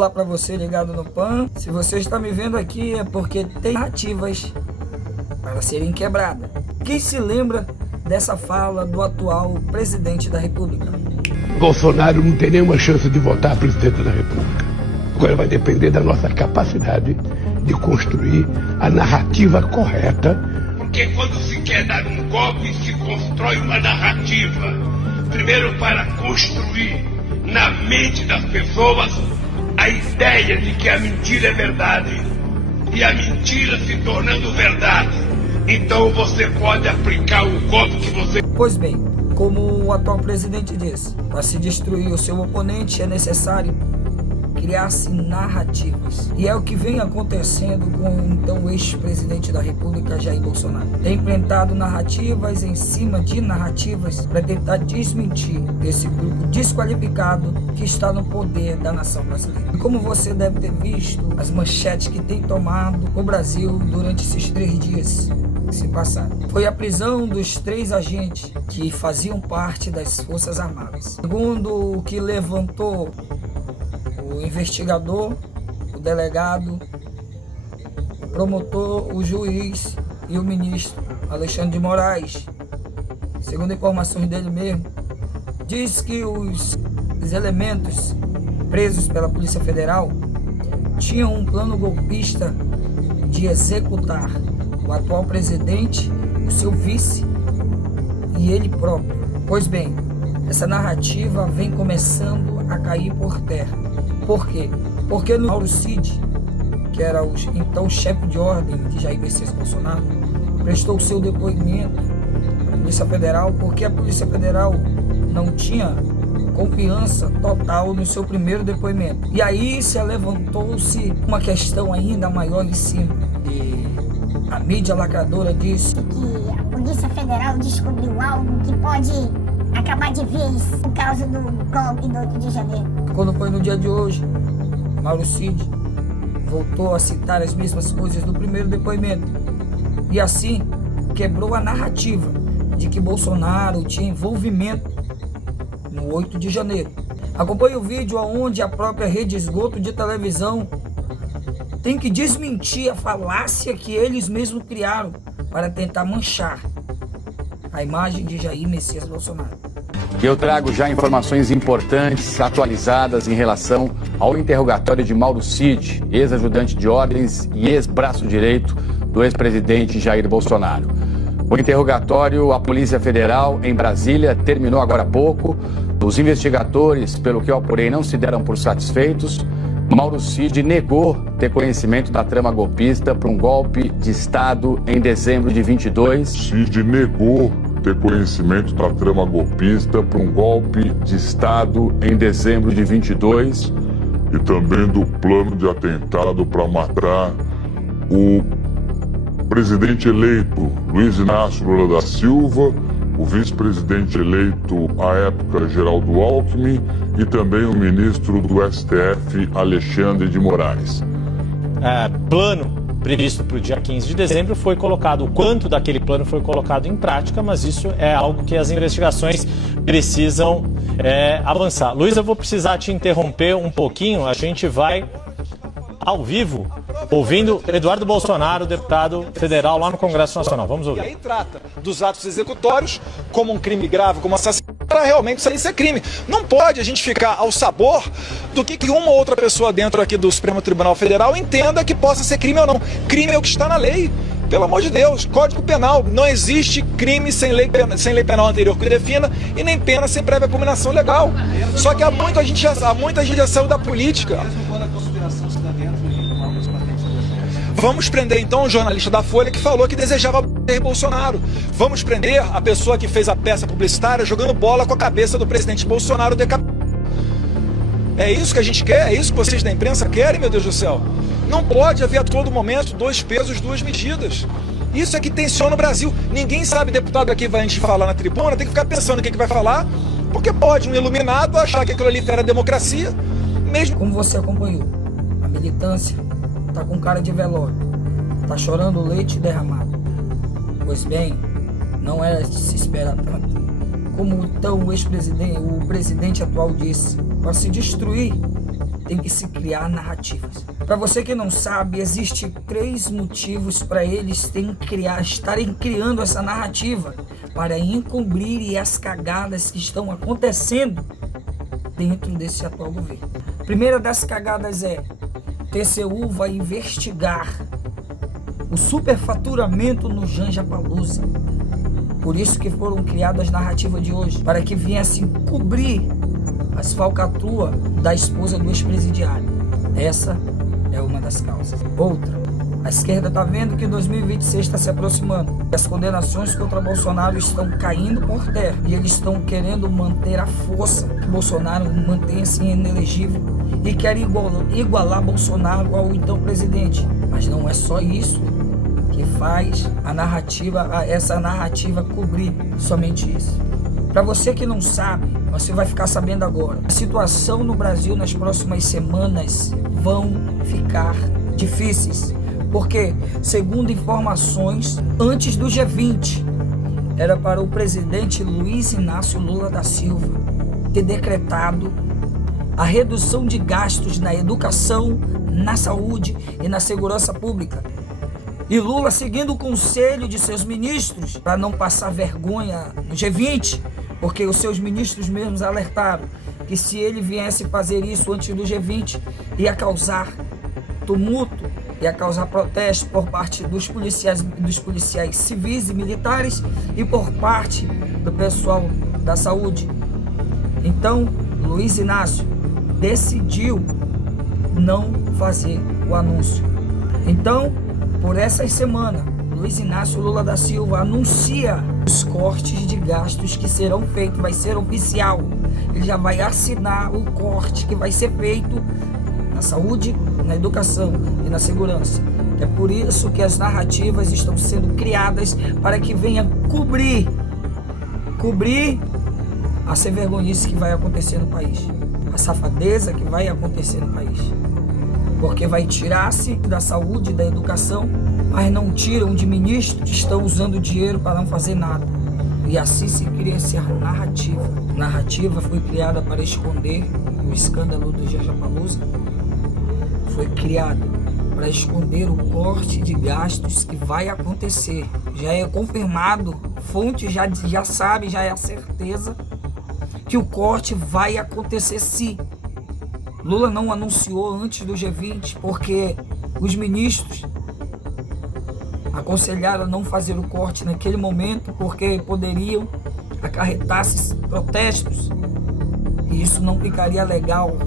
Olá para você ligado no PAN. Se você está me vendo aqui é porque tem narrativas para serem quebradas. Quem se lembra dessa fala do atual presidente da República? Bolsonaro não tem nenhuma chance de voltar presidente da República. Agora vai depender da nossa capacidade de construir a narrativa correta. Porque quando se quer dar um golpe, se constrói uma narrativa. Primeiro para construir na mente das pessoas a ideia de que a mentira é verdade. E a mentira se tornando verdade. Então você pode aplicar o golpe que você... Pois bem, como o atual presidente diz, para se destruir o seu oponente é necessário criar-se narrativas. E é o que vem acontecendo com então, o ex-presidente da República, Jair Bolsonaro. Tem implantado narrativas em cima de narrativas para tentar desmentir esse grupo desqualificado que está no poder da nação brasileira. E como você deve ter visto, as manchetes que tem tomado o Brasil durante esses 3 dias que se passaram. Foi a prisão dos 3 agentes que faziam parte das Forças Armadas. Segundo o que levantou o investigador, o delegado, o promotor, o juiz e o ministro Alexandre de Moraes, segundo informações dele mesmo, diz que os elementos presos pela Polícia Federal tinham um plano golpista de executar o atual presidente, o seu vice e ele próprio. Pois bem, essa narrativa vem começando a cair por terra. Por quê? Porque no Mauro Cid, que era o então chefe de ordem de Jair Messias Bolsonaro, prestou seu depoimento à Polícia Federal porque a Polícia Federal não tinha confiança total no seu primeiro depoimento. E aí se levantou-se uma questão ainda maior em cima. E a mídia lacradora disse que a Polícia Federal descobriu algo que pode acabar de vez por causa do golpe do 8 de janeiro. Quando foi no dia de hoje, Mauro Cid voltou a citar as mesmas coisas do primeiro depoimento. E assim, quebrou a narrativa de que Bolsonaro tinha envolvimento no 8 de janeiro. Acompanhe o vídeo onde a própria rede esgoto de televisão tem que desmentir a falácia que eles mesmos criaram para tentar manchar a imagem de Jair Messias Bolsonaro. Eu trago já informações importantes, atualizadas em relação ao interrogatório de Mauro Cid, ex-ajudante de ordens e ex-braço direito do ex-presidente Jair Bolsonaro. O interrogatório, a Polícia Federal em Brasília terminou agora há pouco. Os investigadores, pelo que eu apurei, não se deram por satisfeitos. Mauro Cid negou ter conhecimento da trama golpista para um golpe de Estado em dezembro de 22. Cid negou ter conhecimento da trama golpista para um golpe de Estado em dezembro de 22 e também do plano de atentado para matar o presidente eleito Luiz Inácio Lula da Silva, o vice-presidente eleito à época Geraldo Alckmin e também o ministro do STF Alexandre de Moraes. Plano previsto para o dia 15 de dezembro foi colocado, o quanto daquele plano foi colocado em prática, mas isso é algo que as investigações precisam avançar. Luiz, eu vou precisar te interromper um pouquinho, a gente vai ao vivo ouvindo Eduardo Bolsonaro, deputado federal lá no Congresso Nacional. Vamos ouvir. E aí trata dos atos executórios como um crime grave, como assassinato, para realmente isso é crime. Não pode a gente ficar ao sabor do que uma ou outra pessoa dentro aqui do Supremo Tribunal Federal entenda que possa ser crime ou não. Crime é o que está na lei. Pelo amor de Deus, Código Penal, não existe crime sem lei penal anterior que defina e nem pena sem prévia combinação legal. Só que há muita gente já saiu da política. Vamos prender então o jornalista da Folha que falou que desejava ter Bolsonaro. Vamos prender a pessoa que fez a peça publicitária jogando bola com a cabeça do presidente Bolsonaro decapitado. É isso que a gente quer? É isso que vocês da imprensa querem, meu Deus do céu? Não pode haver a todo momento 2 pesos, 2 medidas. Isso é que tensiona o Brasil. Ninguém sabe, deputado aqui vai antes de falar na tribuna, tem que ficar pensando o que vai falar, porque pode um iluminado achar que aquilo ali era democracia, mesmo... Como você acompanhou, a militância tá com cara de velório, tá chorando leite derramado. Pois bem, não era de se esperar tanto. Como então o presidente atual disse, para se destruir tem que se criar narrativas. Para você que não sabe, existem 3 motivos para eles estarem criando essa narrativa, para encobrir as cagadas que estão acontecendo dentro desse atual governo. A primeira das cagadas é: TCU vai investigar o superfaturamento no Janja Palusa. Por isso que foram criadas as narrativas de hoje, para que viessem cobrir as falcatruas da esposa do ex-presidiário. Essa é uma das causas. Outra, a esquerda está vendo que 2026 está se aproximando. As condenações contra Bolsonaro estão caindo por terra e eles estão querendo manter a força que Bolsonaro mantenha-se inelegível e querem igualar Bolsonaro ao então presidente. Mas não é só isso que faz essa narrativa cobrir somente isso. Para você que não sabe, você vai ficar sabendo agora. A situação no Brasil nas próximas semanas vão ficar difíceis. Porque, segundo informações, antes do G20, era para o presidente Luiz Inácio Lula da Silva ter decretado a redução de gastos na educação, na saúde e na segurança pública. E Lula, seguindo o conselho de seus ministros, para não passar vergonha no G20, porque os seus ministros mesmos alertaram que se ele viesse fazer isso antes do G20, ia causar tumulto, ia causar protesto por parte dos policiais civis e militares e por parte do pessoal da saúde. Então, Luiz Inácio decidiu não fazer o anúncio. Então, por essas semanas, Luiz Inácio Lula da Silva anuncia os cortes de gastos que serão feitos, vai ser oficial. Ele já vai assinar o corte que vai ser feito na saúde, na educação e na segurança. É por isso que as narrativas estão sendo criadas para que venha cobrir a sem-vergonhice que vai acontecer no país, a safadeza que vai acontecer no país. Porque vai tirar-se da saúde e da educação, mas não tiram de ministros que estão usando dinheiro para não fazer nada. E assim se cria-se a narrativa. A narrativa foi criada para esconder o escândalo do Janja Palusa. Foi criada para esconder o corte de gastos que vai acontecer. Já é confirmado, fonte já sabe, já é a certeza que o corte vai acontecer sim. Lula não anunciou antes do G20 porque os ministros aconselharam a não fazer o corte naquele momento porque poderiam acarretar protestos e isso não ficaria legal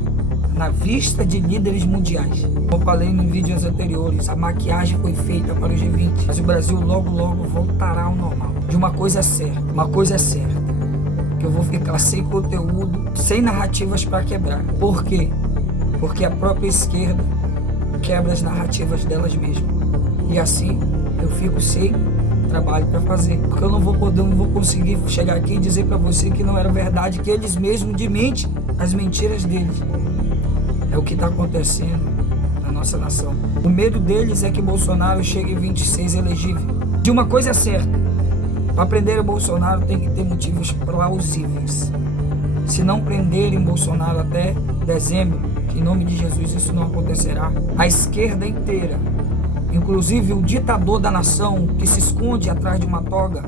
na vista de líderes mundiais. Como eu falei em vídeos anteriores, a maquiagem foi feita para o G20, mas o Brasil logo voltará ao normal. De uma coisa é certa, que eu vou ficar sem conteúdo, sem narrativas para quebrar. Por quê? Porque a própria esquerda quebra as narrativas delas mesmas. E assim eu fico sem trabalho para fazer. Porque eu não vou conseguir chegar aqui e dizer para você que não era verdade, que eles mesmos desmentem as mentiras deles. É o que está acontecendo na nossa nação. O medo deles é que Bolsonaro chegue em 26 elegível. De uma coisa é certa, para prender o Bolsonaro tem que ter motivos plausíveis. Se não prenderem Bolsonaro até dezembro, que em nome de Jesus isso não acontecerá, a esquerda inteira, inclusive o ditador da nação que se esconde atrás de uma toga,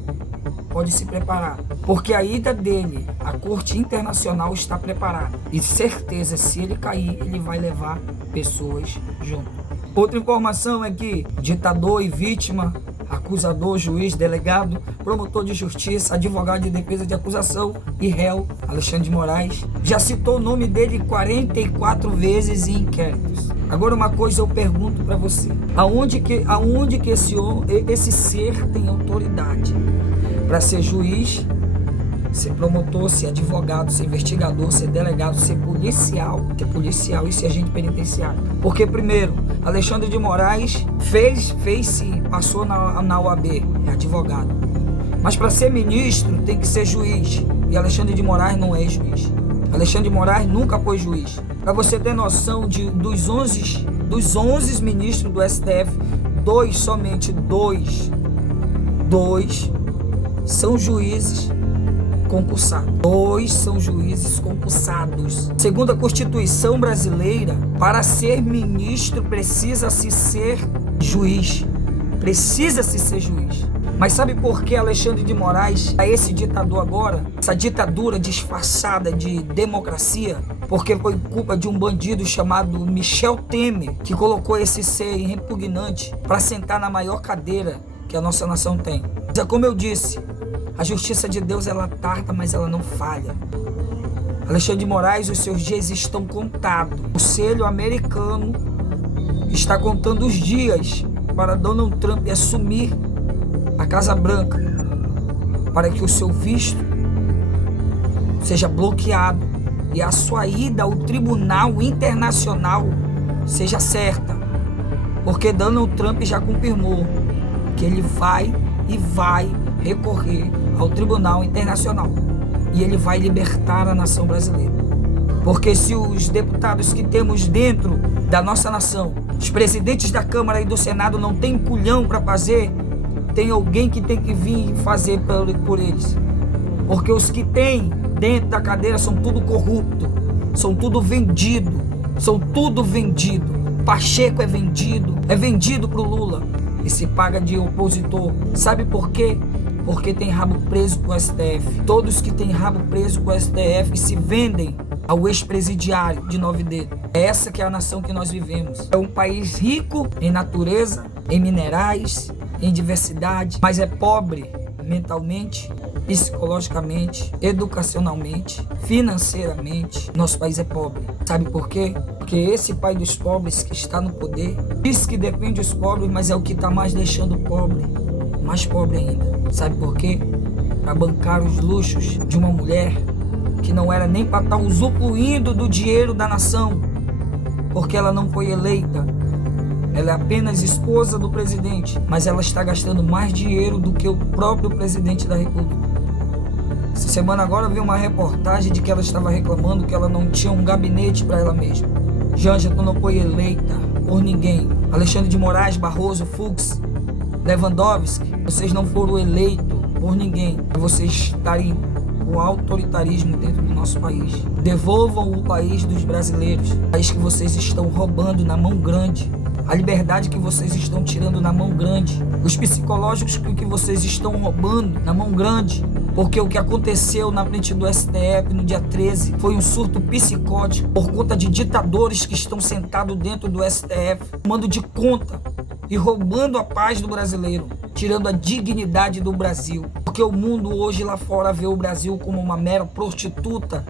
pode se preparar. Porque a ida dele à Corte Internacional está preparada. E certeza, se ele cair, ele vai levar pessoas junto. Outra informação é que ditador e vítima, acusador, juiz, delegado, promotor de justiça, advogado de defesa de acusação e réu, Alexandre de Moraes, já citou o nome dele 44 vezes em inquéritos. Agora uma coisa eu pergunto para você, aonde que esse ser tem autoridade para ser juiz, ser promotor, ser advogado, ser investigador, ser delegado, ser policial e ser agente penitenciário? Porque primeiro, Alexandre de Moraes fez sim, passou na OAB, é advogado. Mas para ser ministro tem que ser juiz. E Alexandre de Moraes não é juiz. Alexandre de Moraes nunca foi juiz. Para você ter noção dos 11 ministros do STF, somente dois são juízes concursados. 2 são juízes concursados. Segundo a Constituição brasileira, para ser ministro precisa-se ser juiz. Precisa-se ser juiz. Mas sabe por que Alexandre de Moraes é esse ditador agora? Essa ditadura disfarçada de democracia? Porque foi culpa de um bandido chamado Michel Temer que colocou esse ser repugnante para sentar na maior cadeira que a nossa nação tem. Mas é como eu disse, a justiça de Deus ela tarda, mas ela não falha. Alexandre de Moraes, os seus dias estão contados. O conselho americano está contando os dias para Donald Trump assumir a Casa Branca, para que o seu visto seja bloqueado e a sua ida ao Tribunal Internacional seja certa, porque Donald Trump já confirmou que ele vai recorrer ao Tribunal Internacional e ele vai libertar a nação brasileira. Porque se os deputados que temos dentro da nossa nação, os presidentes da Câmara e do Senado não têm culhão para fazer, tem alguém que tem que vir fazer por eles. Porque os que tem dentro da cadeira são tudo corrupto, são tudo vendido, Pacheco é vendido pro Lula e se paga de opositor. Sabe por quê? Porque tem rabo preso com o STF. Todos que têm rabo preso com o STF se vendem ao ex-presidiário de 9 dedos. É essa que é a nação que nós vivemos. É um país rico em natureza, em minerais, em diversidade, mas é pobre mentalmente, psicologicamente, educacionalmente, financeiramente. Nosso país é pobre. Sabe por quê? Porque esse pai dos pobres que está no poder diz que defende os pobres, mas é o que está mais deixando o pobre mais pobre ainda. Sabe por quê? Para bancar os luxos de uma mulher que não era nem para estar usufruindo do dinheiro da nação, porque ela não foi eleita. Ela é apenas esposa do presidente, mas ela está gastando mais dinheiro do que o próprio presidente da República. Essa semana agora veio uma reportagem de que ela estava reclamando que ela não tinha um gabinete para ela mesma. Janja, tu não foi eleita por ninguém. Alexandre de Moraes, Barroso, Fux, Lewandowski, vocês não foram eleitos por ninguém. Vocês estarem com autoritarismo dentro do nosso país. Devolvam o país dos brasileiros. O país que vocês estão roubando na mão grande. A liberdade que vocês estão tirando na mão grande. Os psicológicos que vocês estão roubando na mão grande. Porque o que aconteceu na frente do STF no dia 13 foi um surto psicótico por conta de ditadores que estão sentados dentro do STF, tomando de conta e roubando a paz do brasileiro, tirando a dignidade do Brasil. Porque o mundo hoje lá fora vê o Brasil como uma mera prostituta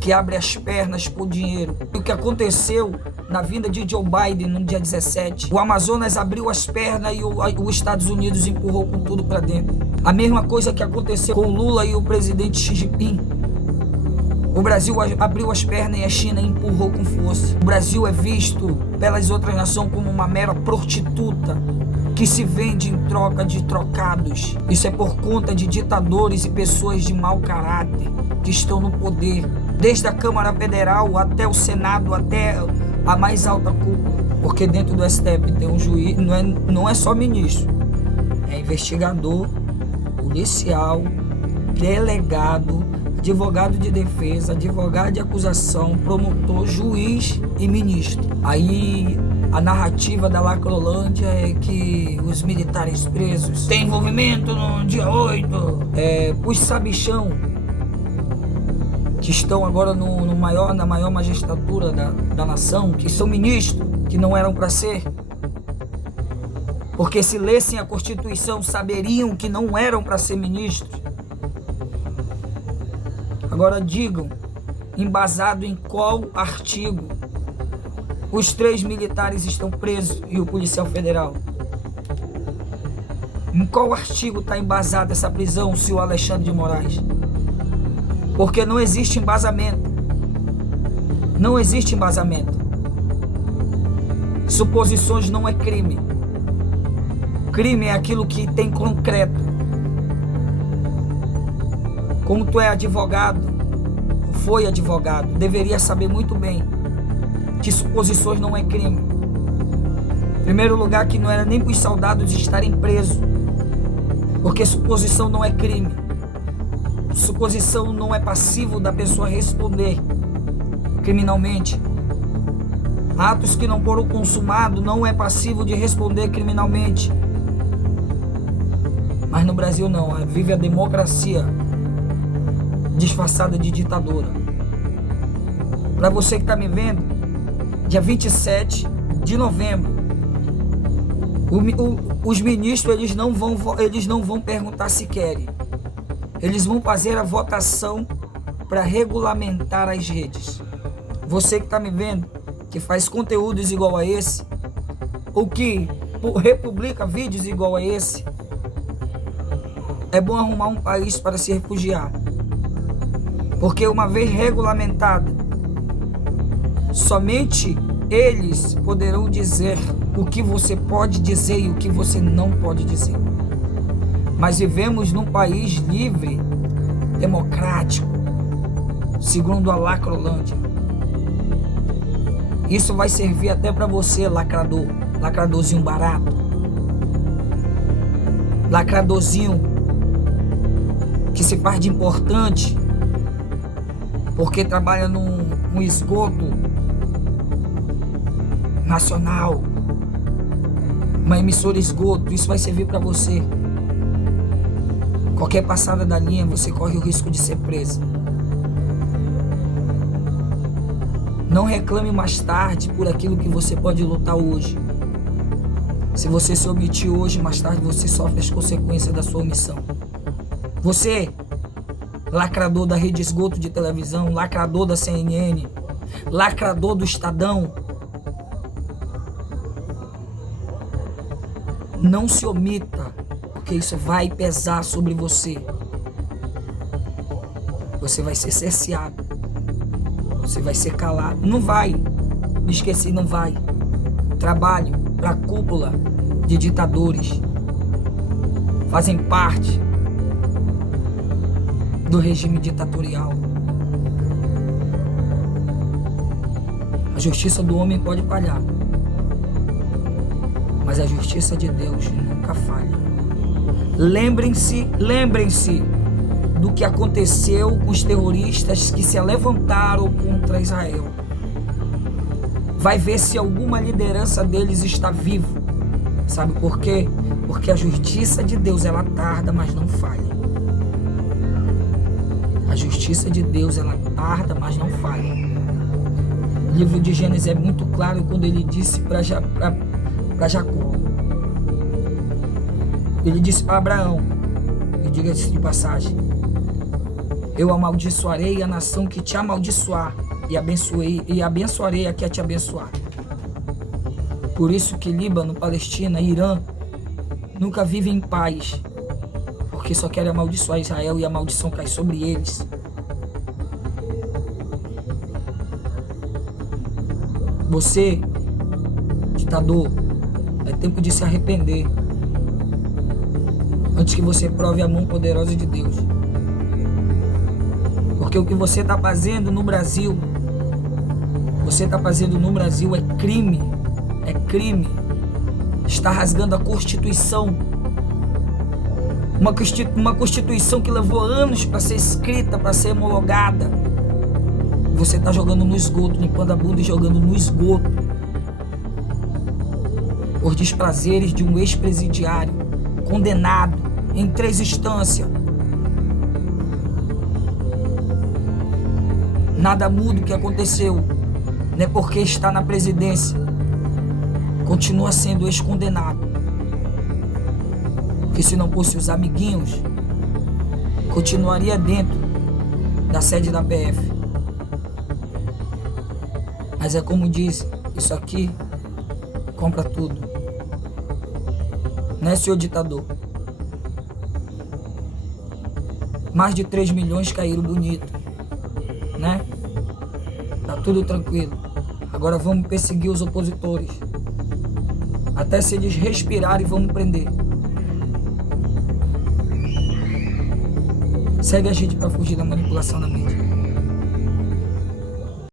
que abre as pernas por dinheiro. E o que aconteceu na vinda de Joe Biden no dia 17, o Amazonas abriu as pernas e os Estados Unidos empurrou com tudo para dentro. A mesma coisa que aconteceu com o Lula e o presidente Xi Jinping. O Brasil abriu as pernas e a China empurrou com força. O Brasil é visto pelas outras nações como uma mera prostituta que se vende em troca de trocados. Isso é por conta de ditadores e pessoas de mau caráter que estão no poder. Desde a Câmara Federal até o Senado, até a mais alta cúpula. Porque dentro do STF tem um juiz, não é só ministro. É investigador, policial, delegado, advogado de defesa, advogado de acusação, promotor, juiz e ministro. Aí a narrativa da Lacrolândia é que os militares presos têm envolvimento no dia 8. Os sabichão que estão agora na maior magistratura da nação, que são ministros, que não eram para ser. Porque se lessem a Constituição, saberiam que não eram para ser ministros. Agora digam, embasado em qual artigo os 3 militares estão presos e o policial federal? Em qual artigo está embasada essa prisão, o senhor Alexandre de Moraes? Porque não existe embasamento. Não existe embasamento. Suposições não é crime. Crime é aquilo que tem concreto. Como tu é advogado, foi advogado, deveria saber muito bem que suposições não é crime. Em primeiro lugar, que não era nem para os soldados estarem presos, porque suposição não é crime. suposição não é passivo da pessoa responder criminalmente. Atos que não foram consumados não é passivo de responder criminalmente. Mas no Brasil não, vive a democracia disfarçada de ditadura. Para você que está me vendo, dia 27 de novembro, os ministros eles não vão perguntar se querem. Eles vão fazer a votação para regulamentar as redes. Você que está me vendo, que faz conteúdos igual a esse, ou que republica vídeos igual a esse, é bom arrumar um país para se refugiar. Porque uma vez regulamentado, somente eles poderão dizer o que você pode dizer e o que você não pode dizer. Mas vivemos num país livre, democrático, segundo a Lacrolândia. Isso vai servir até para você, lacrador, lacradorzinho barato, lacradorzinho que se faz de importante porque trabalha num esgoto nacional, uma emissora esgoto. Isso vai servir para você. Qualquer passada da linha, você corre o risco de ser preso. Não reclame mais tarde por aquilo que você pode lutar hoje. Se você se omitir hoje, mais tarde você sofre as consequências da sua omissão. Você, lacrador da rede esgoto de televisão, lacrador da CNN, lacrador do Estadão, não se omita, porque isso vai pesar sobre você. Você vai ser cerceado. Você vai ser calado. Não vai. Me esqueci, não vai. Trabalho para a cúpula de ditadores. Fazem parte do regime ditatorial. A justiça do homem pode falhar, mas a justiça de Deus nunca falha. Lembrem-se do que aconteceu com os terroristas que se levantaram contra Israel. Vai ver se alguma liderança deles está vivo. Sabe por quê? Porque a justiça de Deus, ela tarda, mas não falha. A justiça de Deus, ela tarda, mas não falha. O livro de Gênesis é muito claro quando ele disse para Jacó. Ele disse para Abraão, e diga-se de passagem, eu amaldiçoarei a nação que te amaldiçoar e abençoarei a que te abençoar. Por isso que Líbano, Palestina, Irã nunca vivem em paz, porque só querem amaldiçoar Israel e a maldição cai sobre eles. Você, ditador, é tempo de se arrepender antes que você prove a mão poderosa de Deus. Porque o que você está fazendo no Brasil, é crime. É crime. Está rasgando a Constituição. Uma Constituição que levou anos para ser escrita, para ser homologada. Você está jogando no esgoto, limpando a bunda e jogando no esgoto. Por desprazeres de um ex-presidiário, condenado em 3 instâncias. Nada muda o que aconteceu, não é porque está na presidência, continua sendo ex-condenado. Porque se não fosse os amiguinhos, continuaria dentro da sede da PF. Mas é como diz, isso aqui compra tudo. Não é, senhor ditador? Mais de 3 milhões caíram bonito, né? Tá tudo tranquilo. Agora vamos perseguir os opositores. Até se eles respirarem, vamos prender. Segue a gente para fugir da manipulação da mídia.